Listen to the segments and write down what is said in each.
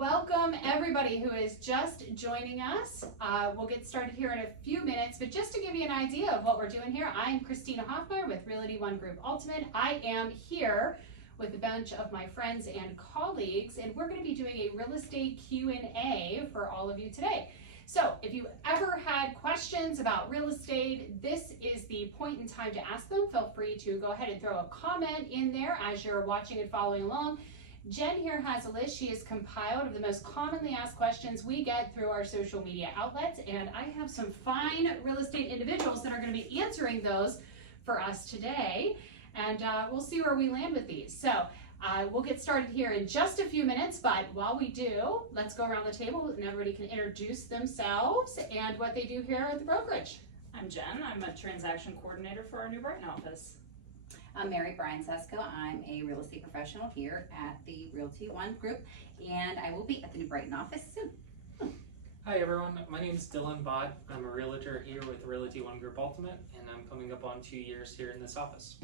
Welcome everybody who is just joining us. We'll get started here in a few minutes, but just to give you an idea of what we're doing here, I'm Christina Hoffmeyer with Realty One Group Ultimate. I am here with a bunch of my friends and colleagues, and we're going to be doing a real estate Q&A for all of you today. So if you ever had questions about real estate, this is the point in time to ask them. Feel free to go ahead and throw a comment in there as you're watching and following along. Jen here has a list she has compiled of the most commonly asked questions we get through our social media outlets, and I have some fine real estate individuals that are going to be answering those for us today, and we'll see where we land with these. So we'll get started here in just a few minutes, but while we do, let's go around the table and everybody can introduce themselves and what they do here at the brokerage. I'm Jen. I'm a transaction coordinator for our New Brighton office. I'm Mary Briancesco. I'm a real estate professional here at the Realty One Group, and I will be at the New Brighton office soon. Hi everyone, my name is Dylan Bott. I'm a realtor here with Realty One Group Ultimate, and I'm coming up on 2 years here in this office.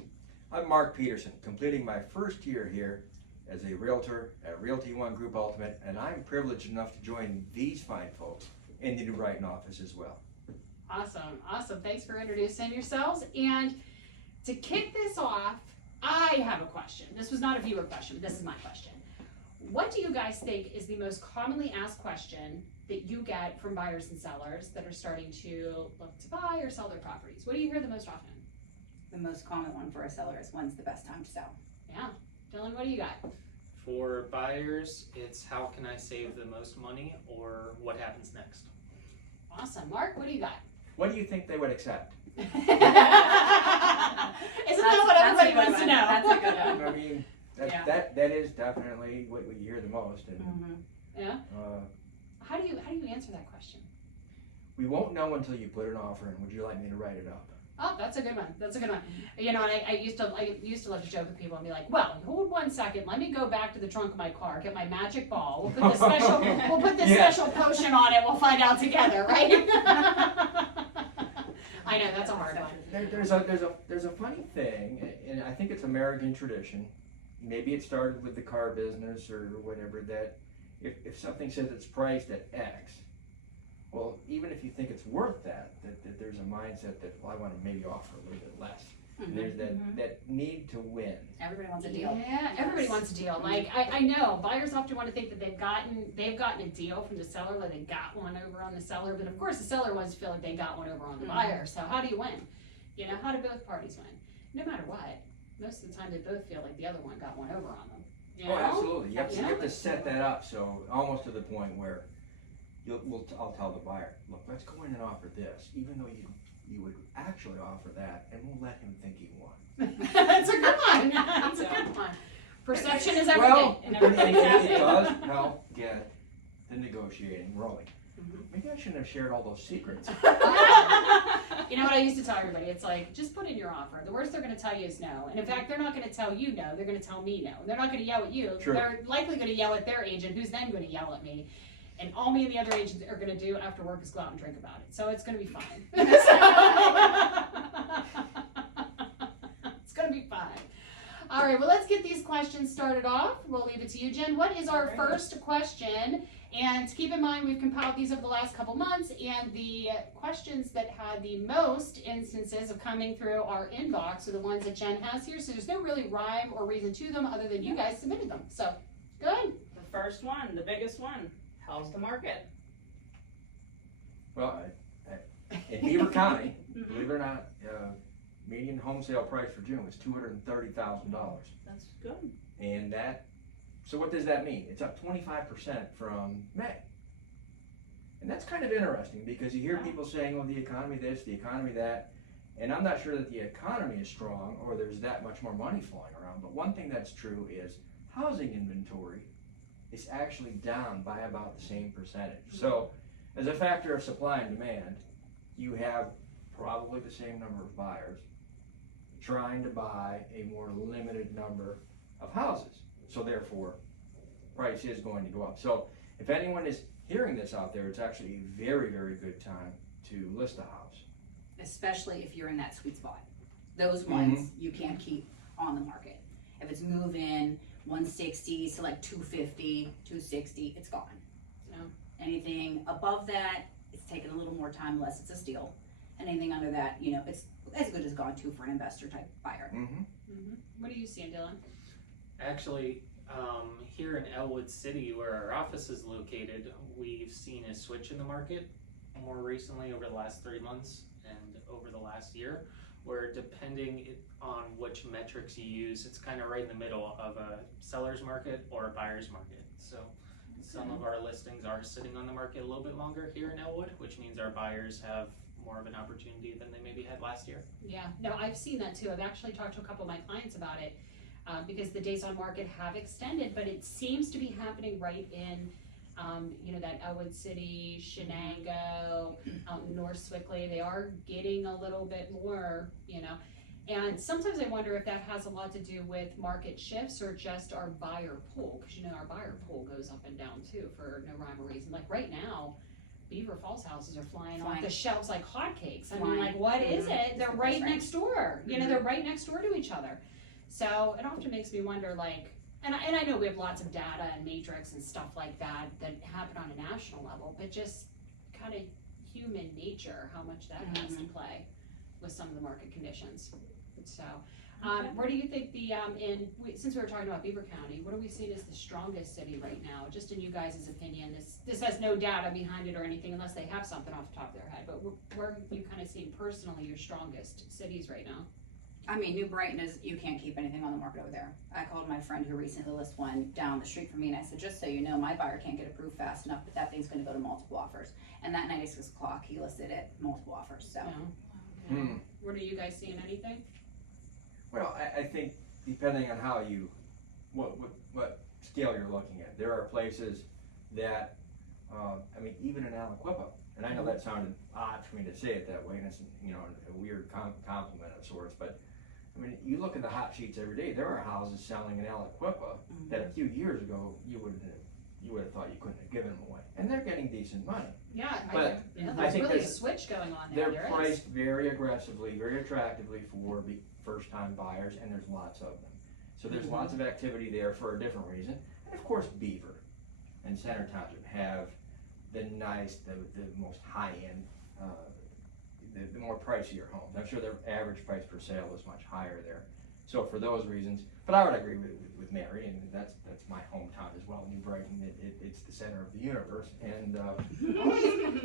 I'm Mark Peterson, completing my first year here as a realtor at Realty One Group Ultimate, and I'm privileged enough to join these fine folks in the New Brighton office as well. Awesome, awesome. Thanks for introducing yourselves. And to kick this off, I have a question. This was not a viewer question, but this is my question. What do you guys think is the most commonly asked question that you get from buyers and sellers that are starting to look to buy or sell their properties? What do you hear the most often? The most common one for a seller is, when's the best time to sell? Yeah. Dylan, what do you got? For buyers, it's how can I save the most money or what happens next? Awesome. Mark, what do you got? What do you think they would accept? Isn't that what everybody wants to know? That's a good one. I mean, Yeah. that is definitely what you hear the most, and Yeah. How do you answer that question? we won't know until you put an offer in. Would you like me to write it up? Oh, that's a good one. That's a good one. You know, and I used to love to joke with people and be like, well, hold 1 second. Let me go back to the trunk of my car, get my magic ball. We'll put the special, special potion on it. We'll find out together, right? I know that's a hard one. There's a funny thing, and I think it's American tradition. Maybe it started with the car business or whatever, that if something says it's priced at X, well, even if you think it's worth that there's a mindset that, well, I want to maybe offer a little bit less. And there's that need to win. Everybody wants a deal. Yeah, everybody wants a deal. Like I know buyers often want to think that they've gotten a deal from the seller, like they got one over on the seller, but of course the seller wants to feel like they got one over on the buyer. So how do you win? You know, how do both parties win? No matter what, most of the time they both feel like the other one got one over on them. You know? Oh, absolutely. You have to set that up, so almost to the point where I'll tell the buyer, look, let's go in and offer this, even though you would actually offer that, and we'll let him think he won. That's a good one. That's a good one. Perception is everything. Well, and everything. it does help get the negotiating rolling. Maybe I shouldn't have shared all those secrets. You know what I used to tell everybody? It's like, just put in your offer. The worst they're going to tell you is no. And in fact, they're not going to tell you no. They're going to tell me no. And they're not going to yell at you. True. They're likely going to yell at their agent, who's then going to yell at me. And all me and the other agents are going to do after work is go out and drink about it. So it's going to be fine. It's going to be fine. All right, well, let's get these questions started off. We'll leave it to you, Jen. What is our first question? And keep in mind, we've compiled these over the last couple months, and the questions that had the most instances of coming through our inbox are the ones that Jen has here. So there's no really rhyme or reason to them other than you guys submitted them. So go ahead. The first one, the biggest one, how's the market? Well, in Beaver County, believe it or not, median home sale price for June was $230,000. That's good. And so what does that mean? It's up 25% from May. And that's kind of interesting because you hear people saying, oh, the economy this, the economy that, and I'm not sure that the economy is strong or there's that much more money flowing around. But one thing that's true is housing inventory is actually down by about the same percentage. So as a factor of supply and demand, you have probably the same number of buyers trying to buy a more limited number of houses. So therefore, price is going to go up. So if anyone is hearing this out there, it's actually a very, very good time to list a house. Especially if you're in that sweet spot. Those ones you can't keep on the market. If it's move in, 160 to like 250, 260, it's gone. Yeah. Anything above that, it's taken a little more time, unless it's a steal. And anything under that, you know, it's as good as gone too for an investor type buyer. What are you seeing, Dylan? Actually, here in Elwood City, where our office is located, we've seen a switch in the market more recently over the last 3 months and over the last year, where depending on which metrics you use, it's kind of right in the middle of a seller's market or a buyer's market. So some of our listings are sitting on the market a little bit longer here in Elwood, which means our buyers have more of an opportunity than they maybe had last year. Yeah, no, I've seen that too. I've actually talked to a couple of my clients about it because the days on market have extended, but it seems to be happening right in, you know, that Elwood City, Shenango, North Swickley. They are getting a little bit more, you know. And sometimes I wonder if that has a lot to do with market shifts or just our buyer pool, because you know our buyer pool goes up and down too for no rhyme or reason. Like right now, Beaver Falls houses are flying off the shelves like hotcakes. I mean, like, what is it? They're right next door. You know, they're right next door to each other. So it often makes me wonder, like, and I know we have lots of data and matrix and stuff like that that happen on a national level, but just kind of human nature, how much that has to play with some of the market conditions. So, where do you think the, since we were talking about Beaver County, what are we seeing as the strongest city right now? Just in you guys' opinion, this has no data behind it or anything unless they have something off the top of their head, but where are you kind of seeing personally your strongest cities right now? I mean, New Brighton is, you can't keep anything on the market over there. I called my friend who recently listed one down the street from me and I said, just so you know, my buyer can't get approved fast enough, but that thing's gonna go to multiple offers. And that night at 6 o'clock, he listed it multiple offers, so. What are you guys seeing, anything? Well, I think depending on how you, what scale you're looking at, there are places that, I mean, even in Aliquippa, and I know that sounded odd for me to say it that way, and it's, you know, a weird compliment of sorts, but I mean, you look at the hot sheets every day, there are houses selling in Aliquippa that a few years ago you would have thought you couldn't have given them away, and they're getting decent money. Yeah, But there's I think really a there's- switch going on there. They're priced very aggressively, very attractively for first-time buyers, and there's lots of them. So there's lots of activity there for a different reason. And of course, Beaver and Center Township have the most high-end, the more pricier homes. I'm sure their average price per sale is much higher there. So for those reasons, but I would agree with Mary, and that's my hometown as well, New Brighton. It's the center of the universe, and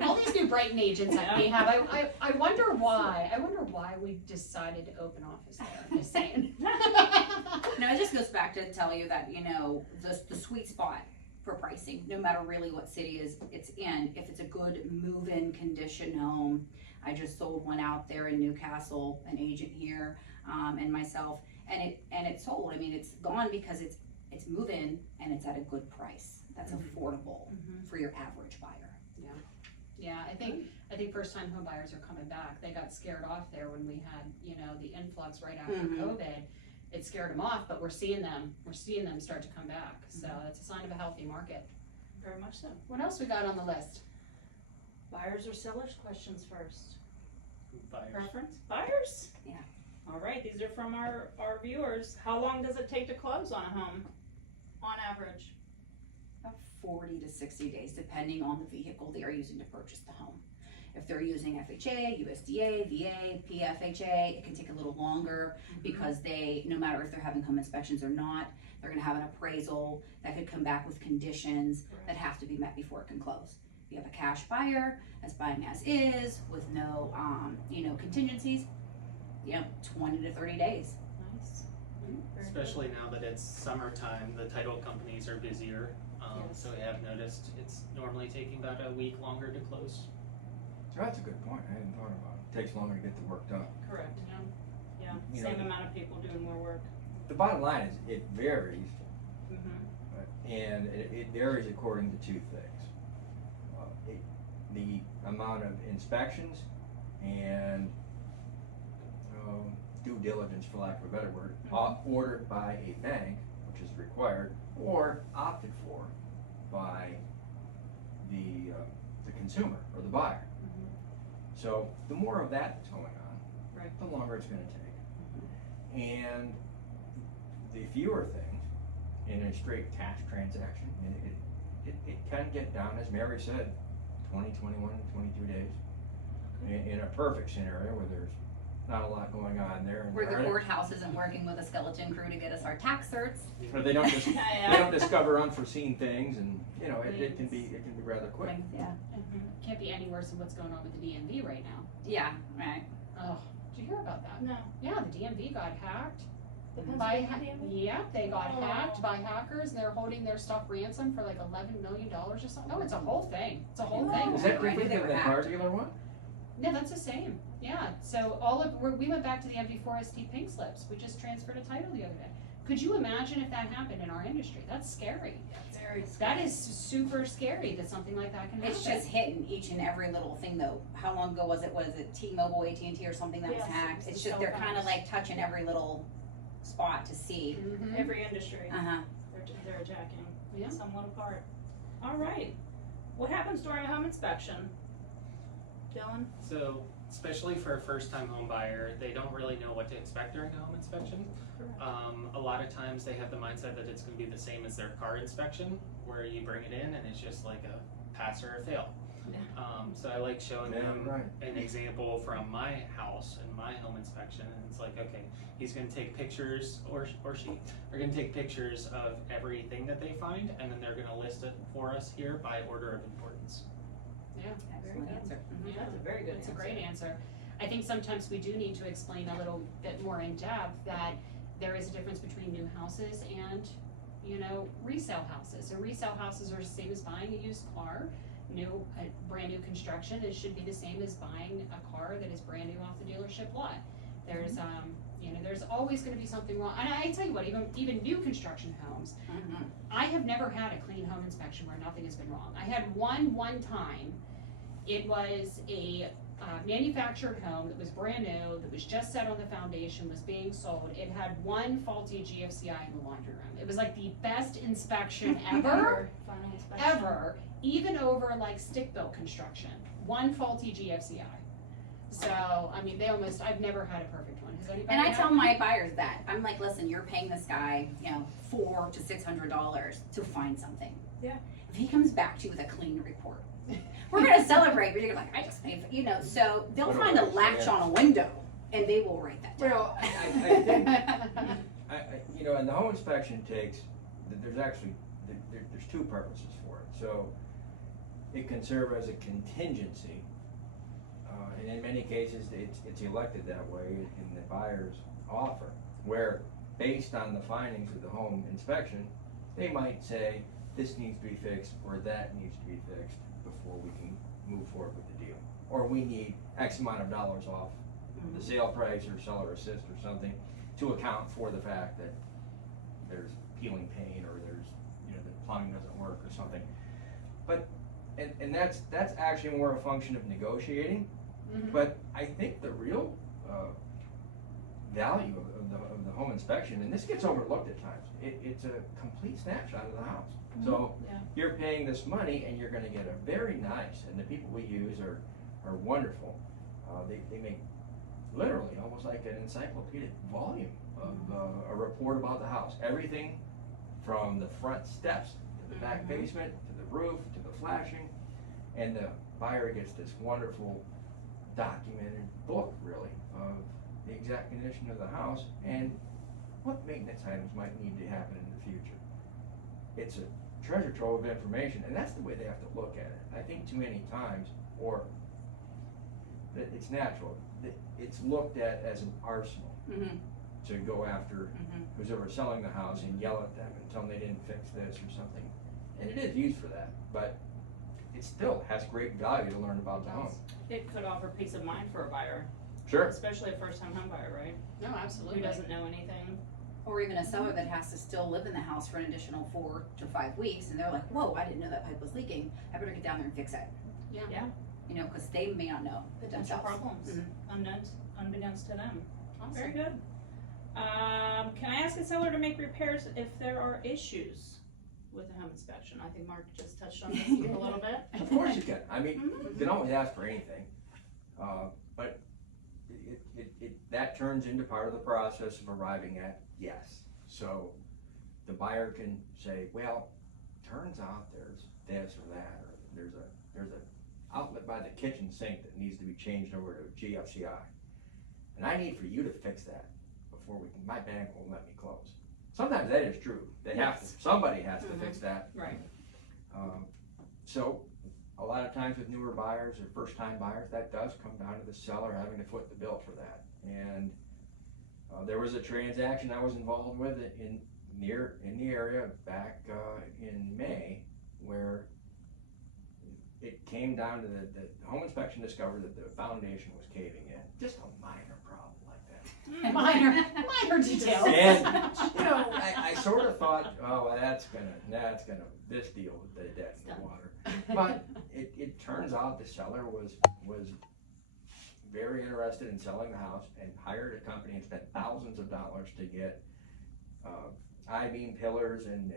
all these New Brighton agents that we have, I wonder why. I wonder why we decided to open office there. I'm just saying. No, it just goes back to tell you that, you know, the sweet spot for pricing, no matter really what city it's in, if it's a good move-in condition home. I just sold one out there in Newcastle, an agent here, and myself, and it sold. I mean, it's gone because it's move-in and it's at a good price. That's affordable for your average buyer. Yeah, I think first-time home buyers are coming back. They got scared off there when we had, you know, the influx right after COVID. It scared them off, but we're seeing them start to come back. So that's a sign of a healthy market. Very much so. What else we got on the list? Buyers or sellers questions first. Buyers. Preference? Buyers? Yeah. All right, these are from our viewers. How long does it take to close on a home, on average? About 40 to 60 days, depending on the vehicle they are using to purchase the home. If they're using FHA, USDA, VA, PFHA, it can take a little longer because no matter if they're having home inspections or not, they're gonna have an appraisal that could come back with conditions that have to be met before it can close. If you have a cash buyer that's buying as is with no, you know, contingencies, 20 to 30 days. Nice. Very Especially now that it's summertime, the title companies are busier. So I have noticed it's normally taking about a week longer to close. that's a good point. I hadn't thought about it. It takes longer to get the work done. good. Correct. Yeah. You Same know, amount of people doing more work. The bottom line is it varies, and it varies according to two things. The amount of inspections and due diligence, for lack of a better word, ordered by a bank, which is required, or opted for by the consumer or the buyer. So the more of that that's going on, the longer it's going to take. And the fewer things, in a straight cash transaction, and it can get down, as Mary said, 20, 21, 22 days. In a perfect scenario where there's not a lot going on there. And Where the there- courthouse isn't working with a skeleton crew to get us our tax certs. Or they don't Yeah. they don't discover unforeseen things, and you know it can be rather quick. Yeah. Can't be any worse than what's going on with the DMV right now. Yeah, right. Oh, did you hear about that? No. Yeah, the DMV got hacked. The By Pennsylvania DMV? yeah, they got Oh. hacked by hackers, and they're holding their stuff ransom for like $11 million or something. No, it's a whole thing. It's a whole Oh. thing. Is that I knew different they than were the car hacked. dealer one? No, that's the same. Yeah. So we went back to the MV4ST pink slips. We just transferred a title the other day. Could you imagine if that happened in our industry? That's scary. Very That is super scary that something like that can happen. It's just hitting each and every little thing though. How long ago was it? Was it T-Mobile, AT&T or something that was Yes, hacked? it was It's the just, they're cell kinda phones. like touching every little spot to see. Mhm. every industry. Uh-huh. They're attacking. Yeah. Somewhat apart. All right. What happens during a home inspection? Dylan? So, especially for a first-time home buyer, they don't really know what to expect during a home inspection. A lot of times they have the mindset that it's going to be the same as their car inspection, where you bring it in and it's just like a pass or a fail. So I like showing Yeah, them right. an example from my house and my home inspection, and it's like, okay, he's going to take pictures, or she are going to take pictures of everything that they find, and then they're going to list it for us here by order of importance. Excellent good. answer. Mhm. That's a very good That's answer. a great answer. I think sometimes we do need to explain a little bit more in depth that there is a difference between new houses and, resale houses. So resale houses are the same as buying a used car. Brand new construction, it should be the same as buying a car that is brand new off the dealership lot. There's, there's always gonna be something wrong. And I tell you what, even new construction homes, Mhm. I have never had a clean home inspection where nothing has been wrong. I had one time. It was a manufactured home that was brand new, that was just set on the foundation, was being sold. It had one faulty GFCI in the laundry room. It was like the best inspection ever, Final inspection. ever, even over like stick-built construction. One faulty GFCI. So, I mean, I've never had a perfect one. Has anybody And I had tell one? my buyers that. I'm like, listen, you're paying this guy, $400 to $600 to find something. Yeah. If he comes back to you with a clean report, we're gonna celebrate, but you're like, I just paid for, so they'll What a find a waste, latch yeah. on a window and they will write that down. Well, I think and the home inspection there's actually there's two purposes for it. So it can serve as a contingency, and in many cases it's elected that way in the buyer's offer, where based on the findings of the home inspection, they might say this needs to be fixed or that needs to be fixed before we can move forward with the deal, or we need X amount of dollars off the sale price or seller assist or something to account for the fact that there's peeling paint or there's, the plumbing doesn't work or something. But, and that's actually more a function of negotiating, Mhm. but I think the real value of the home inspection, and this gets overlooked at times, it's a complete snapshot of the house. So Yeah. you're paying this money and you're gonna get a very nice, and the people we use are wonderful. They make literally almost like an encyclopedic volume of a report about the house. Everything from the front steps to the back basement, to the roof, to the flashing, and the buyer gets this wonderful documented book, really, of the exact condition of the house and what maintenance items might need to happen in the future. It's a treasure trove of information, and that's the way they have to look at it. I think too many times, or that it's natural, that it's looked at as an arsenal Mhm. to go after Mhm. who's ever selling the house and yell at them and tell them they didn't fix this or something. And it is used for that, but it still has great value to learn about the home. It could offer peace of mind for a buyer, Sure. especially a first-time home buyer, right? No, absolutely. Who doesn't know anything. Or even a seller that has to still live in the house for an additional 4 to 5 weeks, and they're like, whoa, I didn't know that pipe was leaking, I better get down there and fix it. Yeah. Because they may not know Potential themselves. problems, unbeknownst to them. Awesome. Very good. Can I ask a seller to make repairs if there are issues with the home inspection? I think Mark just touched on this a little bit. Of course you can. I mean, you can always ask for anything, but that turns into part of the process of arriving at yes. So the buyer can say, well, turns out there's this or that, or there's a outlet by the kitchen sink that needs to be changed over to GFCI. And I need for you to fix that before my bank won't let me close. Sometimes that is true. They have to, somebody has to fix that. Right. So a lot of times with newer buyers or first time buyers, that does come down to the seller having to foot the bill for that. And there was a transaction I was involved with in the area back in May, where it came down to the home inspection discovered that the foundation was caving in. Just a minor problem like that. Minor details. And you know, I sort of thought, oh, well, that's gonna this deal with the dead in the water. But it turns out the seller was very interested in selling the house and hired a company and spent thousands of dollars to get I-beam pillars and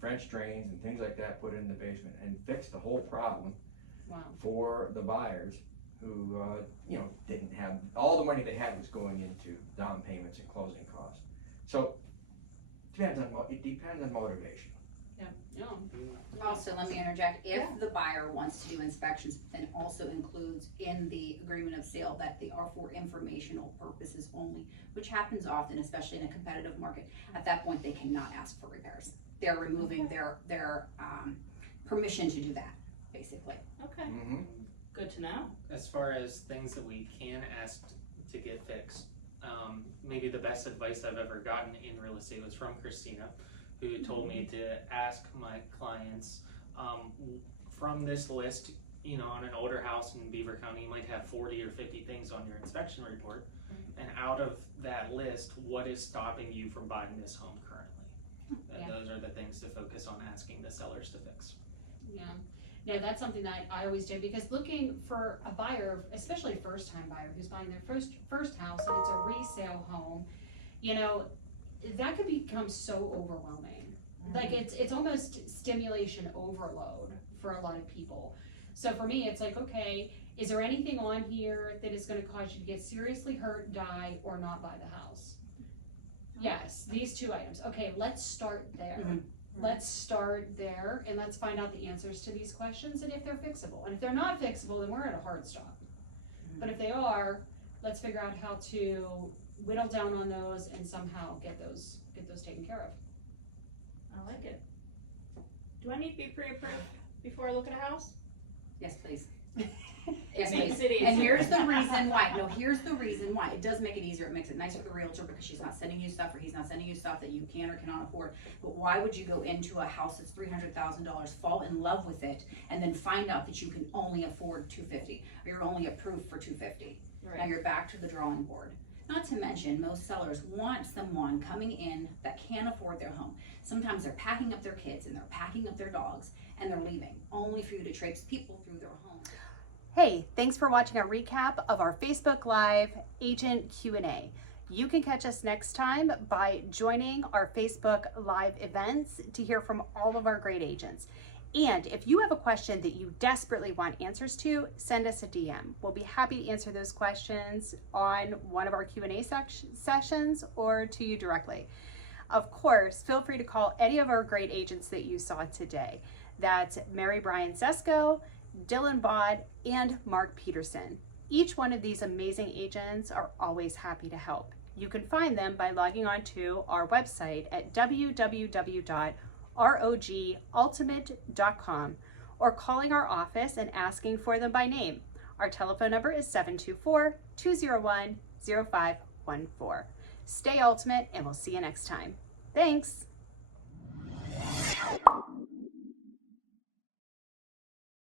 French drains and things like that put in the basement and fixed the whole problem. Wow. For the buyers who you know, didn't have, all the money they had was going into down payments and closing costs. So it depends on motivation. Yeah. Also, let me interject, if the buyer wants to do inspections, then also includes in the agreement of sale that they are for informational purposes only, which happens often, especially in a competitive market. At that point, they cannot ask for repairs. They're removing their permission to do that, basically. Okay. Mm-hmm. Good to know. As far as things that we can ask to get fixed, maybe the best advice I've ever gotten in real estate was from Christina, who told me to ask my clients, from this list, you know, on an older house in Beaver County, you might have 40 or 50 things on your inspection report. And out of that list, what is stopping you from buying this home currently? And those are the things to focus on asking the sellers to fix. Yeah. No, that's something that I always do, because looking for a buyer, especially a first-time buyer who's buying their first house and it's a resale home, you know, that could become so overwhelming. Like it's almost stimulation overload for a lot of people. So for me, it's like, okay, is there anything on here that is going to cause you to get seriously hurt, die, or not buy the house? Yes, these two items. Okay, let's start there. Let's start there and let's find out the answers to these questions and if they're fixable. And if they're not fixable, then we're at a hard stop. But if they are, let's figure out how to whittle down on those and somehow get those taken care of. I like it. Do I need to be pre-approved before I look at a house? Yes, please. Yes, Makes please. it easier. And here's the reason why. No, here's the reason why. It does make it easier. It makes it nicer for the realtor because she's not sending you stuff, or he's not sending you stuff that you can or cannot afford. But why would you go into a house that's $300,000, fall in love with it, and then find out that you can only afford $250, or you're only approved for $250? Right. Now you're back to the drawing board. Not to mention, most sellers want someone coming in that can afford their home. Sometimes they're packing up their kids and they're packing up their dogs and they're leaving, only for you to traipse people through their home. Hey, thanks for watching our recap of our Facebook Live Agent Q&A. You can catch us next time by joining our Facebook Live events to hear from all of our great agents. And if you have a question that you desperately want answers to, send us a DM. We'll be happy to answer those questions on one of our Q&A sessions or to you directly. Of course, feel free to call any of our great agents that you saw today. That's Mary Briancesco, Dylan Bott, and Mark Peterson. Each one of these amazing agents are always happy to help. You can find them by logging on to our website at www.rogultimate.com or calling our office and asking for them by name. Our telephone number is 724-201-0514. Stay ultimate, and we'll see you next time. Thanks.